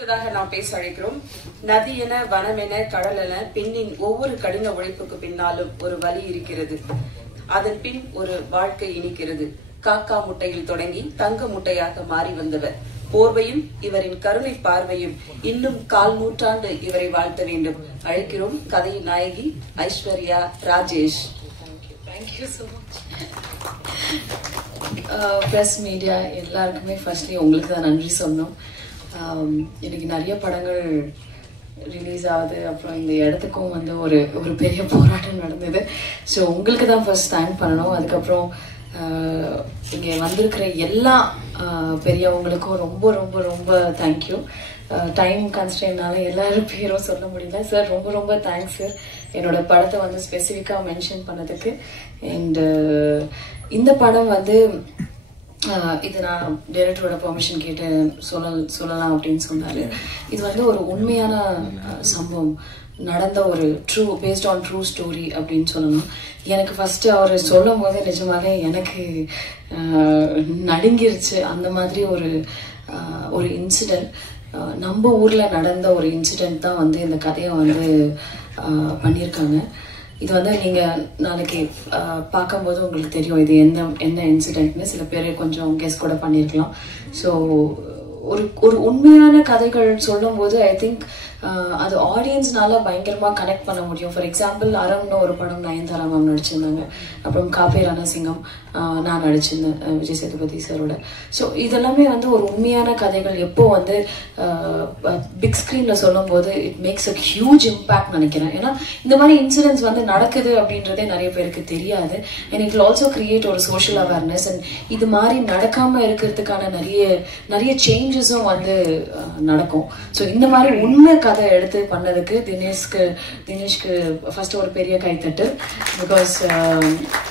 நாம் பேச அழைக்கிறோம். நதி என, வனம் என, கடல் என பெண்ணின் ஒவ்வொரு கடின உழைப்புக்கு பின்னாலும் ஒரு வலி இருக்கிறது. அதன் பின் ஒரு வாழ்க்கை இனிக்கிறது. காக்கா முட்டையில் தொடங்கி தங்க முட்டையாக மாறி வந்தவர். போர்வையும் இவரின் கருணை பார்வையும் இன்னும் 1/4 நூற்றாண்டு இவரை வாழ்த்த வேண்டும். அழைக்கிறோம் கதையின் நாயகி ஐஸ்வர்யா ராஜேஷ். பிரஸ் மீடியா எல்லாருக்குமே ஃபர்ஸ்ட்லி உங்களுக்கு தான் நன்றி சொன்னோம். எனக்கு நிறைய படங்கள் ரிலீஸ் ஆகுது, அப்புறம் இந்த இடத்துக்கும் வந்து ஒரு பெரிய போராட்டம் நடந்தது. ஸோ உங்களுக்கு தான் ஃபர்ஸ்ட் தேங்க் பண்ணணும். அதுக்கப்புறம் இங்கே வந்திருக்கிற எல்லா பெரியவங்களுக்கும் ரொம்ப ரொம்ப ரொம்ப தேங்க்யூ. டைம் கன்ஸ்ட்ரெயின்னால எல்லாரும் பேரும் சொல்ல முடியல. சார் ரொம்ப ரொம்ப தேங்க்ஸ் சார், என்னோட படத்தை வந்து ஸ்பெசிஃபிக்காக மென்ஷன் பண்ணதுக்கு. அண்ட் இந்த படம் வந்து இது நான் டைரக்டரோட பெர்மிஷன் கேட்டு சொல்லலாம் அப்படின்னு சொன்னாரு. இது வந்து ஒரு உண்மையான சம்பவம், நடந்த ஒரு பேஸ்ட் ஆன் ட்ரூ ஸ்டோரி அப்படின்னு சொல்லணும். எனக்கு ஃபர்ஸ்ட் அவர் சொல்லும் போது நிஜமாவே எனக்கு நடுங்கிருச்சு. அந்த மாதிரி ஒரு இன்சிடென்ட், நம்ம ஊர்ல நடந்த ஒரு இன்சிடென்ட் தான் வந்து இந்த கதையை வந்து பண்ணியிருக்காங்க. இது வந்து நீங்க நாளைக்கு பார்க்கும்போது உங்களுக்கு தெரியும் இது என்ன இன்சிடென்ட்னு. சில பேர் கொஞ்சம் கெஸ் கூட பண்ணியிருக்கலாம். ஸோ ஒரு உண்மையான கதைகள் சொல்லும் போது ஐ திங்க் அது ஆடியன்ஸ்னால பயங்கரமா கனெக்ட் பண்ண முடியும். ஃபார் எக்ஸாம்பிள் அரம்னு ஒரு படம் நயன்தாரா மேம் நடிச்சிருந்தாங்க, அப்புறம் காப்பே ரணசிங்கம் நான் நடிச்சிருந்தேன் விஜய் சேதுபதி சாரோட. ஸோ இதெல்லாமே வந்து ஒரு உண்மையான கதைகள். எப்போ வந்து பிக் ஸ்கிரீன்ல சொல்லும் போது it makes a huge impact நினைக்கிறேன். ஏன்னா இந்த மாதிரி இன்சிடென்ட்ஸ் வந்து நடக்குது அப்படின்றதே நிறைய பேருக்கு தெரியாது. And it will also create ஒரு சோஷியல் அவேர்னஸ். அண்ட் இது மாதிரி நடக்காம இருக்கிறதுக்கான நிறைய சேஞ்சஸும் வந்து நடக்கும். ஸோ இந்த மாதிரி உண்மை கதை எடுத்து பண்ணதுக்கு தினேஷ்க்கு ஃபர்ஸ்ட் ஒரு பெரிய கைத்தட்டு. பிகாஸ்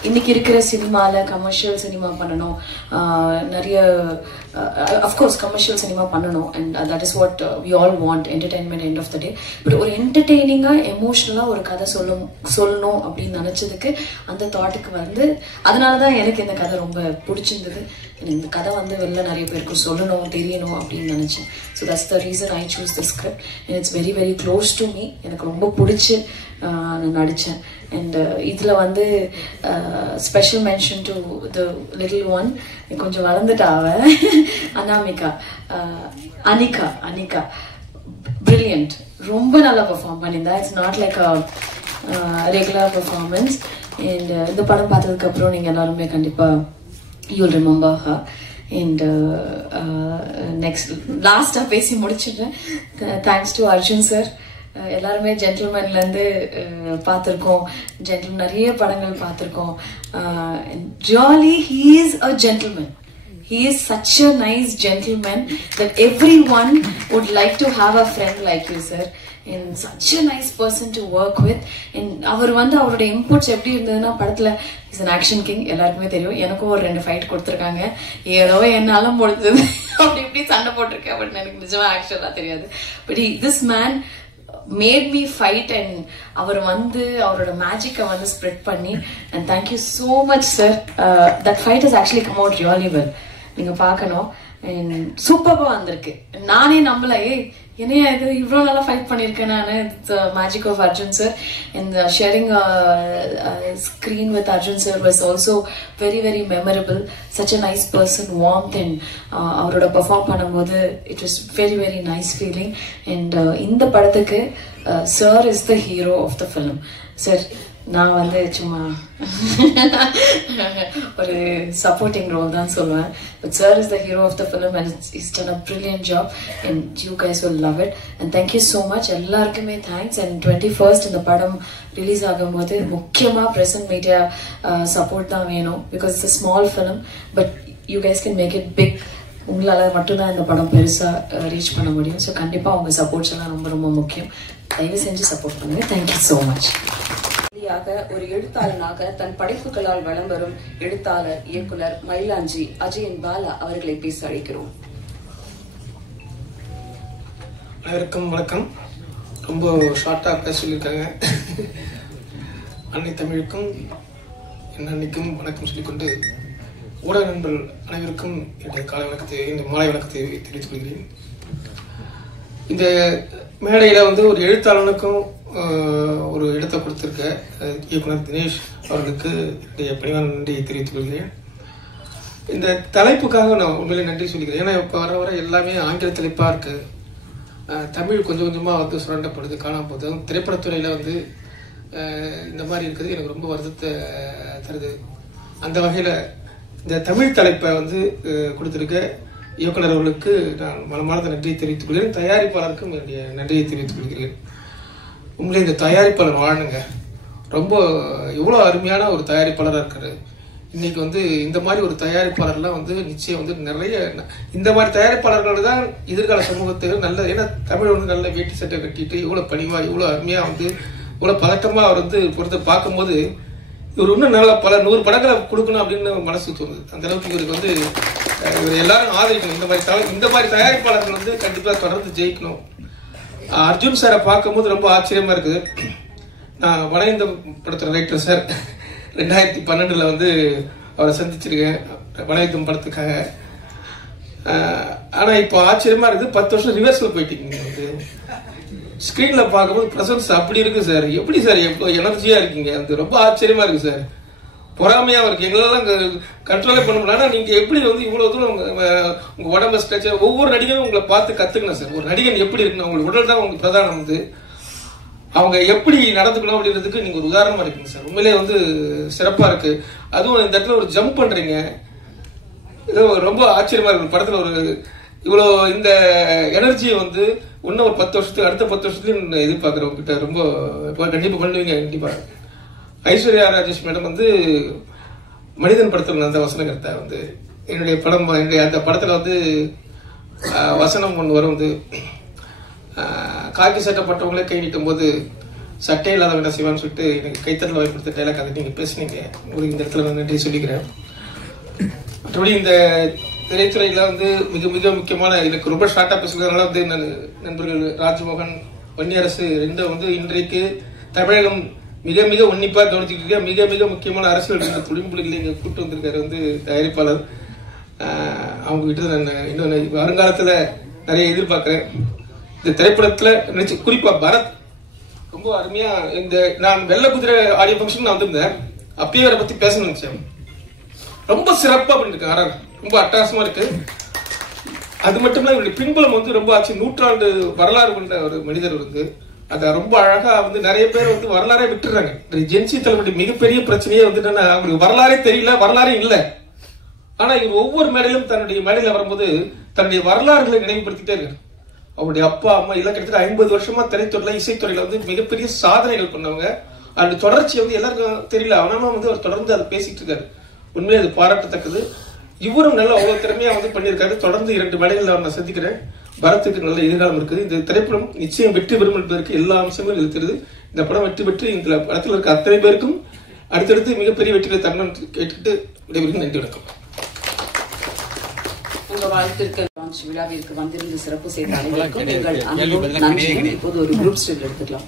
இன்னைக்கு இருக்கிற சினிமால கமர்ஷியல் சினிமா பண்ணணும், நிறைய அஃப்கோர்ஸ் கமர்ஷியல் சினிமா பண்ணணும். And that is what we all want, entertainment end of the day. But ஒரு என்டர்டெய்னிங்கா எமோஷனலா ஒரு கதை சொல்லணும் அப்படின்னு நினைச்சதுக்கு அந்த தாட்டுக்கு வந்து அதனாலதான் எனக்கு இந்த கதை ரொம்ப பிடிச்சிருந்தது. இந்த கதை வந்து வெளில நிறைய பேருக்கு சொல்லணும், தெரியணும் அப்படின்னு நினைச்சேன். So that's the reason I choose the script. And it's very very close to me. எனக்கு ரொம்ப பிடிச்சி நான் நடித்தேன். அண்ட் இதில் வந்து special mention to the little one, கொஞ்சம் வளர்ந்துட்டாவ அனாமிகா, அனிகா பிரில்லியன்ட், ரொம்ப நல்லா பெர்ஃபார்ம் பண்ணியிருந்தா. It's not like a regular performance. And இந்த படம் பார்த்ததுக்கப்புறம் நீங்கள் எல்லாருமே கண்டிப்பாக you'll remember her. And next last பேசி முடிச்சிடுறேன். Thanks to Arjun sir. எல்லாருமே ஜென்டில்மேன்லேருந்து பார்த்துருக்கோம், நிறைய படங்கள் பார்த்துருக்கோம். Really he is a gentleman. He is such a nice gentleman that everyone would like to have a friend like you, sir. And such a nice person to work with. And அவர் வந்து அவரோட inputs எப்படி இருந்ததுன்னா, படத்துல is an action king, எல்லாருக்குமே தெரியும். எனக்கும் ஒரு 2 fight கொடுத்துருக்காங்க. ஏதோ என்னால முடிஞ்சது அப்படி இப்படி சண்டை போட்டிருக்கேன். பட் எனக்கு நிஜமா ஆக்சுவலா தெரியாது. But this man made me fight. and அவர் வந்து அவரோட மேஜிக்கை வந்து ஸ்ப்ரெட் பண்ணி. and thank you so much sir. that fight has actually come out really well. நீங்க பார்க்கணும். அண்ட் சூப்பராக வந்திருக்கு. நானே நம்பல, என்னையா இது இவ்வளோ நல்லா ஃபைட் பண்ணியிருக்கேன் நான். It's magic of Arjun sir. And sharing screen with Arjun sir was also very very memorable. Such a nice person, warmth. And அவரோட பெர்ஃபார்ம் பண்ணும்போது it was very very nice feeling. And இந்த படத்துக்கு sir is the hero of the film. Sir நான் வந்து சும்மா ஒரு supporting role தான் சொல்லுவேன். But sir is the hero of the film and is done a brilliant job. And you guys will love it. And thank you so much. எல்லாருக்குமே thanks. And 21st இந்த படம் release ஆகும்போது முக்கியமாக பிரசன்ட் மீடியா சப்போர்ட் தான் வேணும். Because it's a small film, but you guys can make it big. உங்களால் மட்டும்தான் இந்த படம் பெருசாக ரீச் பண்ண முடியும். ஸோ கண்டிப்பாக உங்கள் சப்போர்ட்ஸ் எல்லாம் ரொம்ப ரொம்ப முக்கியம். தயவு செஞ்சு சப்போர்ட் பண்ணுங்க. Thank you so much. ஒரு எழுத்தாளனாக தன் படைப்புகளால் வலம் வரும் எழுத்தாளர், இயக்குனர் மயிலாஞ்சி அஜயன் பாலா அவர்களை பேச அழைக்கிறோம். அனைவருக்கும் வணக்கம். ரொம்ப ஷார்ட்டா பேச சொல்லியிருக்காங்க. அன்னை தமிழுக்கும் என் அன்னைக்கும் வணக்கம் சொல்லிக்கொண்டு ஊடக நண்பர்கள் அனைவருக்கும் என்னுடைய காலை வணக்கத்தை, இந்த மாலை வணக்கத்தை தெரிவித்துக் கொள்கிறேன். இந்த மேடையில் வந்து ஒரு எழுத்தாளனுக்கும் ஒரு இடத்தை கொடுத்திருக்க இயக்குனர் தினேஷ் அவர்களுக்கு என்னுடைய பணிவான நன்றியை தெரிவித்துக் கொள்கிறேன். இந்த தலைப்புக்காக நான் உண்மையிலே நன்றி சொல்லிக்கிறேன். ஏன்னா இப்போ வர வர எல்லாமே ஆங்கில தலைப்பாக இருக்கு. தமிழ் கொஞ்சம் கொஞ்சமாக வந்து சுரண்டப்படுது, காணாமல் போகுது. திரைப்படத்துறையில் வந்து இந்த மாதிரி இருக்கிறது எனக்கு ரொம்ப வருத்தத்தை தருது. அந்த வகையில் இந்த தமிழ் தலைப்பை வந்து கொடுத்திருக்க இயக்குனர் அவர்களுக்கு நான் மனமார்ந்த நன்றியை தெரிவித்துக் கொள்கிறேன். தயாரிப்பாளருக்கும் என்னுடைய நன்றியை தெரிவித்துக் கொள்கிறேன். உண்மையிலே இந்த தயாரிப்பாளர் வாழணுங்க. ரொம்ப எவ்வளோ அருமையான ஒரு தயாரிப்பாளராக இருக்காரு. இன்னைக்கு வந்து இந்த மாதிரி ஒரு தயாரிப்பாளர்லாம் வந்து நிச்சயம் வந்து நிறைய இந்த மாதிரி தயாரிப்பாளர்கள் தான் எதிர்கால சமூகத்தில் நல்ல, ஏன்னா தமிழ் வந்து நல்ல வேட்டி சட்டை கட்டிட்டு இவ்வளோ பணிவா இவ்வளோ அருமையாக வந்து இவ்வளோ பதட்டமாக அவர் வந்து பொறுத்த பார்க்கும்போது இவர் இன்னும் நல்லா பல 100 படங்களை கொடுக்கணும் அப்படின்னு மனசு தோணுது. அந்த அளவுக்கு இவருக்கு வந்து இவர் எல்லாரும் ஆதரிக்கணும். இந்த மாதிரி தயாரிப்பாளர்கள் வந்து கண்டிப்பாக தொடர்ந்து ஜெயிக்கணும். அர்ஜுன் சாரை பார்க்கும்போது ரொம்ப ஆச்சரியமா இருக்குது. நான் வனேந்தம் படத்துல ரைட்டர் சார் 2012 வந்து அவரை சந்திச்சிருக்கேன் வனேந்தம் படத்துக்காக. ஆனா இப்போ ஆச்சரியமா இருக்குது, 10 வருஷம் ரிவர்ஸ்ல போயிட்டீங்க. வந்து ஸ்கிரீன்ல பார்க்கும்போது பிரசன்ஸ் அப்படி இருக்கு சார். எப்படி சார் எவ்வளோ எனர்ஜியா இருக்கீங்க, அது ரொம்ப ஆச்சரியமா இருக்கு சார். பொறாமையா இருக்கு, எங்களெல்லாம் கண்ட்ரோலே பண்ண முடியல. ஆனா நீங்க எப்படி வந்து இவ்வளவு தூரம் உங்க உடம்பு ஸ்ட்ரெச்சர், ஒவ்வொரு நடிகரும் உங்களை பார்த்து கத்துக்கணும் சார். ஒரு நடிகன் எப்படி இருக்கணும், அவங்களுக்கு உடல் தான் உங்களுக்கு பிரதானம். வந்து அவங்க எப்படி நடந்துக்கணும் அப்படின்றதுக்கு நீங்க ஒரு உதாரணமா இருக்கீங்க சார். உண்மையிலே வந்து சிறப்பா இருக்கு. அதுவும் இந்த இடத்துல ஒரு ஜம்ப் பண்றீங்க, ஏதோ ரொம்ப ஆச்சரியமா இருக்கு. படத்துல ஒரு இவ்வளோ இந்த எனர்ஜியை வந்து இன்னும் ஒரு 10 வருஷத்துக்கு அடுத்த 10 வருஷத்துக்கு எதிர்பார்க்குறவங்க கிட்ட ரொம்ப கண்டிப்பா பண்ணுவீங்க. கண்டிப்பா ஐஸ்வர்யா ராஜேஷ் மேடம் வந்து மனிதன் படத்தில் அந்த வசனகர்த்தா வந்து என்னுடைய படம், என்னுடைய அந்த படத்துல வந்து வசனம் ஒன்று வரும். வந்து காக்கி சட்டப்பட்டவங்களே கை நீட்டும் போது சட்டை இல்லாதவங்க என்ன செய்வான்னு சொல்லிட்டு எனக்கு கைத்தறல வாய்ப்படுத்த டைலாக் அதை நீங்க பேசுனீங்க. உங்களுக்கு இந்த இடத்துல நான் நன்றி சொல்லிக்கிறேன். மற்றபடி இந்த திரைத்துறையில வந்து மிக மிக முக்கியமான, எனக்கு ரொம்ப ஷார்ட்டா பேசுறதுனால வந்து நண்பர்கள் ராஜ்மோகன், வன்னியரசு ரெண்டும் வந்து இன்றைக்கு தமிழகம் மிக மிக உன்னிப்பா கவனிச்சுட்டு இருக்க மிக மிக முக்கியமான அரசியல் துளிம்புலிகளை இங்க கூட்டு வந்திருக்காரு வந்து தயாரிப்பாளர். அவங்க கிட்ட நான் இன்னும் வருங்காலத்துல நிறைய எதிர்பார்க்கிறேன். இந்த திரைப்படத்துல நினைச்சு குறிப்பா பரத் ரொம்ப அருமையா, இந்த நான் வெள்ள குதிரை ஆடியோ ஃபங்க்ஷன் நான் வந்திருந்தேன், அப்பயே அவரை பத்தி பேச நினைச்சேன். ரொம்ப சிறப்பா பண்ணிருக்கேன், ஆர்ஆர் ரொம்ப அட்டகாசமா இருக்கு. அது மட்டும் இல்ல இவருடைய பின்புலம் வந்து ரொம்ப ஆச்சு. 100 ஆண்டு வரலாறு கொண்ட ஒரு மனிதர் வந்து அத ரொம்ப அழகா வந்து நிறைய பேர் வந்து வரலாறே விட்டுறாங்க. ஜென்சி தலைமுறை மிகப்பெரிய பிரச்சனையே வந்து என்னன்னா, அவங்களுக்கு வரலாறே தெரியல, வரலாறே இல்ல. ஆனா இவர் ஒவ்வொரு மேடையிலும் தன்னுடைய மேடையில வரும்போது தன்னுடைய வரலாறுகளை நினைவுபடுத்திட்டே இருக்காரு. அவருடைய அப்பா அம்மா எல்லாம் கிட்டத்தட்ட 50 வருஷமா திரைத்துறையில இசைத்துறையில வந்து மிகப்பெரிய சாதனைகள் பண்ணவங்க. அந்த தொடர்ச்சி வந்து எல்லாருக்கும் தெரியல, ஆனாலும் வந்து அவர் தொடர்ந்து அதை பேசிட்டு இருக்காரு. உண்மையை அது பாராட்டத்தக்கது. இவரும் நல்ல அவ்வளவு திறமையா வந்து பண்ணியிருக்காரு. தொடர்ந்து 2 மேடைகள் நான் சந்திக்கிறேன். பரத்துக்கு நல்ல எதிர்காலம் இருக்குது. இந்த திரைப்படம் நிச்சயம் வெற்றி பெறும் என்பதற்கு எல்லா அம்சங்களும் இருக்கிறது. இந்த படம் வெற்றி பெற்று இந்த படத்தில் இருக்க அத்தனை பேருக்கும் அடுத்தடுத்து மிகப்பெரிய வெற்றிகளை தரணும் கேட்டுக்கிட்டு விடைபெறும். நன்றி, வணக்கம். உங்க வாழ்த்திற்கு லான்ச் விழாவிற்கு வந்திருந்து சிறப்பு செய்த அனைவருக்கும் எங்கள் அன்பும் நன்றியும். இப்போது ஒரு குரூப் ஸ்டில் எடுத்துக்கலாம்.